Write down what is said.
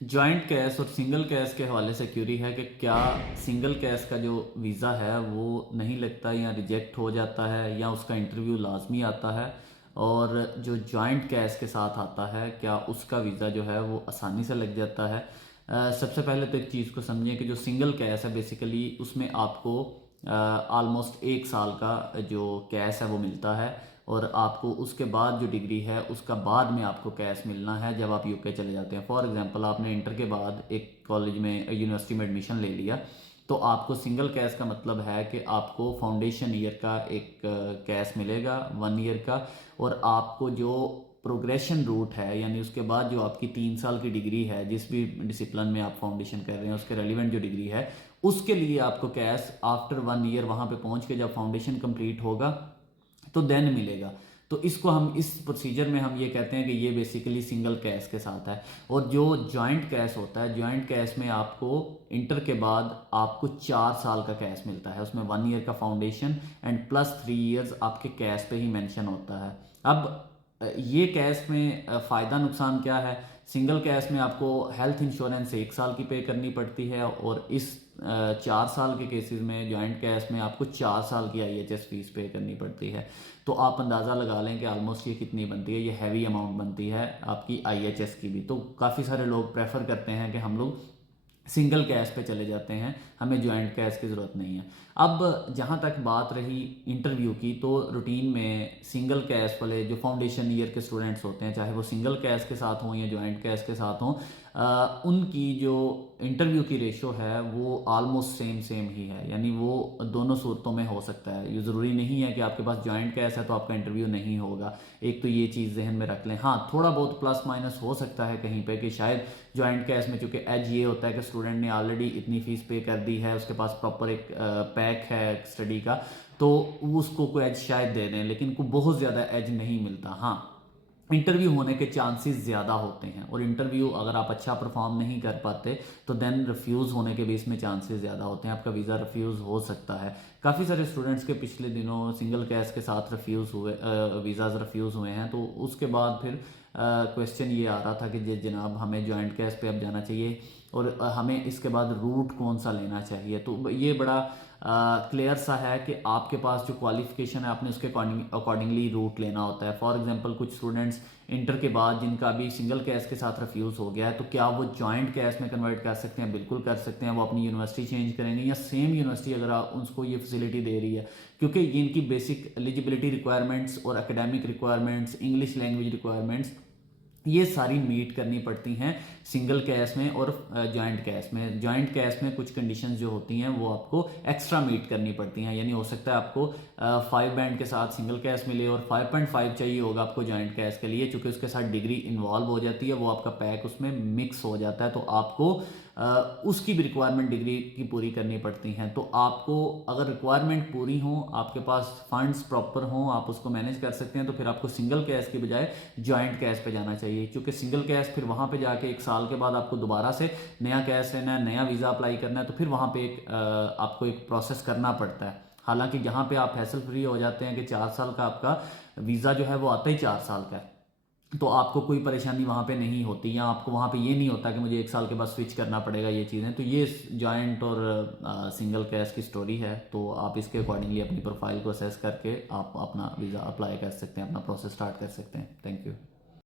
Joint cash और single cash के हवाले से क्यूरी है कि क्या सिंगल कैश का जो वीज़ा है वो नहीं लगता या रिजेक्ट हो जाता है या उसका इंटरव्यू लाजमी आता है, और जो जॉइंट कैश के साथ आता है क्या उसका वीज़ा जो है वो आसानी से लग जाता है। सबसे पहले तो एक चीज़ को समझिए कि जो सिंगल कैश है बेसिकली उसमें आपको ऑलमोस्ट 1 साल का जो कैश है वो मिलता है, और आपको उसके बाद जो डिग्री है उसका बाद में आपको कैश मिलना है जब आप यूके चले जाते हैं। फॉर एग्जांपल आपने इंटर के बाद एक कॉलेज में यूनिवर्सिटी में एडमिशन ले लिया, तो आपको सिंगल कैश का मतलब है कि आपको फाउंडेशन ईयर का एक कैश मिलेगा 1 ईयर का, और आपको जो प्रोग्रेशन रूट है यानी उसके बाद जो आपकी 3 साल की डिग्री है जिस भी डिसिप्लिन में आप फाउंडेशन कर रहे हैं उसके रेलिवेंट जो डिग्री है उसके लिए आपको कैश आफ्टर 1 ईयर वहां पे पहुंच के जब फाउंडेशन कंप्लीट होगा तो देन मिलेगा। तो इसको हम इस प्रोसीजर में हम ये कहते हैं कि ये बेसिकली सिंगल कैश के साथ है। और जो जॉइंट कैश होता है, जॉइंट कैश में आपको इंटर के बाद आपको 4 साल का कैश मिलता है, उसमें 1 ईयर का फाउंडेशन एंड प्लस 3 ईयर्स आपके कैश पे ही मेंशन होता है। अब ये कैश में फ़ायदा नुकसान क्या है। सिंगल कैश में आपको हेल्थ इंश्योरेंस 1 साल की पे करनी पड़ती है, और इस 4 साल के केसेस में जॉइंट कैश में आपको 4 साल की आईएचएस फीस पे करनी पड़ती है। तो आप अंदाज़ा लगा लें कि ऑलमोस्ट ये कितनी बनती है, ये हैवी अमाउंट बनती है आपकी आईएचएस की भी। तो काफ़ी सारे लोग प्रेफर करते हैं कि हम लोग सिंगल कैश पे चले जाते हैं, हमें जॉइंट कैश की ज़रूरत नहीं है। अब जहाँ तक बात रही इंटरव्यू की, तो रूटीन में सिंगल कैश वाले जो फाउंडेशन ईयर के स्टूडेंट्स होते हैं, चाहे वो सिंगल कैश के साथ हों या जॉइंट कैश के साथ हों, उनकी जो इंटरव्यू की रेशो है वो ऑलमोस्ट सेम सेम ही है, यानी वो दोनों सूरतों में हो सकता है। ये ज़रूरी नहीं है कि आपके पास जॉइंट कैश है तो आपका इंटरव्यू नहीं होगा, एक तो ये चीज़ जहन में रख लें। हाँ, थोड़ा बहुत प्लस माइनस हो सकता है कहीं पे कि शायद जॉइंट कैश में, चूंकि एज ये होता है कि स्टूडेंट ने ऑलरेडी इतनी फीस पे कर दी है, उसके पास प्रॉपर एक पैक है स्टडी का, तो उसको कोई एज शायद दे दें, लेकिन को बहुत ज़्यादा एज नहीं मिलता। हाँ, इंटरव्यू होने के चांसेस ज़्यादा होते हैं, और इंटरव्यू अगर आप अच्छा परफॉर्म नहीं कर पाते तो देन रिफ्यूज़ होने के भी इसमें चांसेस ज़्यादा होते हैं, आपका वीज़ा रिफ्यूज़ हो सकता है। काफ़ी सारे स्टूडेंट्स के पिछले दिनों सिंगल कैश के साथ रिफ्यूज़ हुए, वीज़ाज रिफ्यूज़ हुए हैं, तो उसके बाद फिर क्वेश्चन ये आ रहा था कि जनाब हमें जॉइंट कैश पे अब जाना चाहिए, और हमें इसके बाद रूट कौन सा लेना चाहिए। तो ये बड़ा क्लियर सा है कि आपके पास जो क्वालिफिकेशन है आपने उसके अकॉर्डिंगली रूट लेना होता है। फॉर एग्जांपल कुछ स्टूडेंट्स इंटर के बाद जिनका भी सिंगल कैश के साथ रिफ्यूज़ हो गया है, तो क्या वो जॉइंट कैश में कन्वर्ट कर सकते हैं? बिल्कुल कर सकते हैं। वो अपनी यूनिवर्सिटी चेंज करेंगे या सेम यूनिवर्सिटी अगर उसको ये फैसिलिटी दे रही है, क्योंकि ये इनकी बेसिक एलिजिबिलिटी रिक्वायरमेंट्स और academic requirements, English language requirements, ये सारी मीट करनी पड़ती हैं सिंगल कैश में और जॉइंट कैश में। जॉइंट कैश में कुछ कंडीशंस जो होती हैं वो आपको एक्स्ट्रा मीट करनी पड़ती हैं, यानी हो सकता है आपको 5 बैंड के साथ सिंगल कैश मिले और 5.5 चाहिए होगा आपको जॉइंट कैश के लिए, चूंकि उसके साथ डिग्री इन्वॉल्व हो जाती है, वो आपका पैक उसमें मिक्स हो जाता है, तो आपको उसकी भी रिक्वायरमेंट डिग्री की पूरी करनी पड़ती हैं। तो आपको अगर रिक्वायरमेंट पूरी हो, आपके पास फंड्स प्रॉपर हों, आप उसको मैनेज कर सकते हैं, तो फिर आपको सिंगल कैश की बजाय जॉइंट कैश पे जाना चाहिए, क्योंकि सिंगल कैश फिर वहां पे जाके 1 साल के बाद आपको दोबारा से नया कैश लेना है, नया वीज़ा अप्लाई करना है, तो फिर वहां पे आपको एक प्रोसेस करना पड़ता है। हालांकि जहां पे आप हैसल फ्री हो जाते हैं कि 4 साल का आपका वीज़ा जो है वो आता ही 4 साल का है, तो आपको कोई परेशानी वहाँ पे नहीं होती, या आपको वहाँ पे ये नहीं होता कि मुझे 1 साल के बाद स्विच करना पड़ेगा ये चीज़ें। तो ये जॉइंट और सिंगल कैश की स्टोरी है, तो आप इसके अकॉर्डिंगली अपनी प्रोफाइल को असेस करके आप अपना वीज़ा अप्लाई कर सकते हैं, अपना प्रोसेस स्टार्ट कर सकते हैं। Thank you.